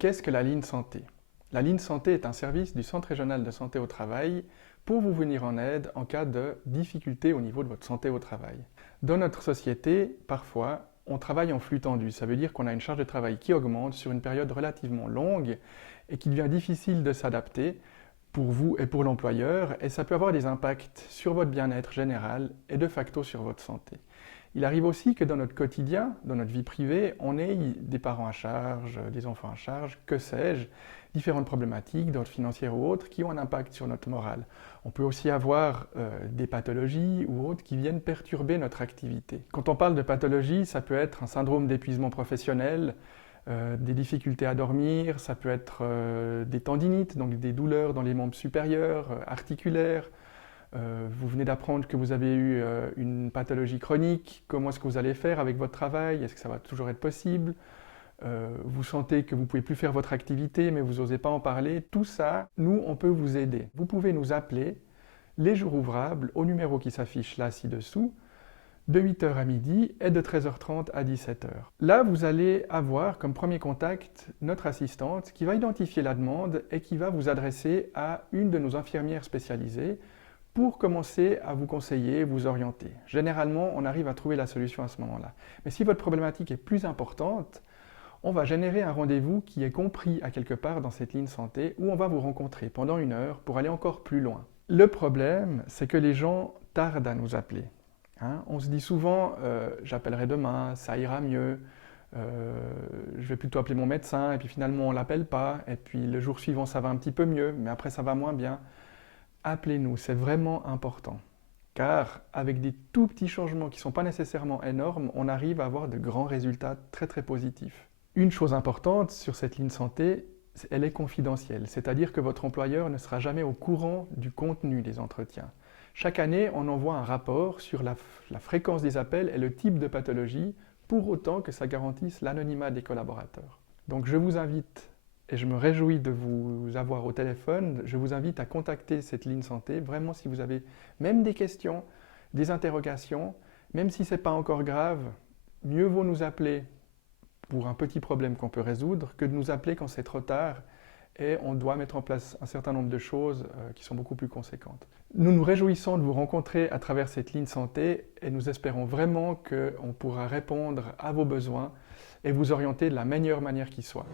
Qu'est-ce que la ligne santé? La ligne santé est un service du Centre régional de santé au travail pour vous venir en aide en cas de difficulté au niveau de votre santé au travail. Dans notre société, parfois, on travaille en flux tendu. Ça veut dire qu'on a une charge de travail qui augmente sur une période relativement longue et qu'il devient difficile de s'adapter pour vous et pour l'employeur, et ça peut avoir des impacts sur votre bien-être général et de facto sur votre santé. Il arrive aussi que dans notre quotidien, dans notre vie privée, on ait des parents à charge, des enfants à charge, que sais-je, différentes problématiques d'ordre financier ou autres qui ont un impact sur notre morale. On peut aussi avoir des pathologies ou autres qui viennent perturber notre activité. Quand on parle de pathologie, ça peut être un syndrome d'épuisement professionnel, des difficultés à dormir, ça peut être des tendinites, donc des douleurs dans les membres supérieurs, articulaires. Vous venez d'apprendre que vous avez eu une pathologie chronique. Comment est-ce que vous allez faire avec votre travail? Est-ce que ça va toujours être possible? Vous sentez que vous ne pouvez plus faire votre activité, mais vous n'osez pas en parler. Tout ça, nous, on peut vous aider. Vous pouvez nous appeler les jours ouvrables au numéro qui s'affiche là ci-dessous, de 8h à midi et de 13h30 à 17h. Là, vous allez avoir comme premier contact notre assistante qui va identifier la demande et qui va vous adresser à une de nos infirmières spécialisées pour commencer à vous conseiller, vous orienter. Généralement, on arrive à trouver la solution à ce moment-là. Mais si votre problématique est plus importante, on va générer un rendez-vous qui est compris à quelque part dans cette ligne santé où on va vous rencontrer pendant 1 heure pour aller encore plus loin. Le problème, c'est que les gens tardent à nous appeler. On se dit souvent j'appellerai demain, ça ira mieux, je vais plutôt appeler mon médecin, et puis finalement on ne l'appelle pas, et puis le jour suivant ça va un petit peu mieux, mais après ça va moins bien. Appelez-nous, c'est vraiment important. Car avec des tout petits changements qui ne sont pas nécessairement énormes, on arrive à avoir de grands résultats très très positifs. Une chose importante sur cette ligne santé, elle est confidentielle, c'est-à-dire que votre employeur ne sera jamais au courant du contenu des entretiens. Chaque année, on envoie un rapport sur la fréquence des appels et le type de pathologie, pour autant que ça garantisse l'anonymat des collaborateurs. Donc je vous invite, et je me réjouis de vous avoir au téléphone, je vous invite à contacter cette ligne santé, vraiment si vous avez même des questions, des interrogations, même si ce n'est pas encore grave, mieux vaut nous appeler pour un petit problème qu'on peut résoudre que de nous appeler quand c'est trop tard et on doit mettre en place un certain nombre de choses qui sont beaucoup plus conséquentes. Nous nous réjouissons de vous rencontrer à travers cette ligne santé et nous espérons vraiment qu'on pourra répondre à vos besoins et vous orienter de la meilleure manière qui soit.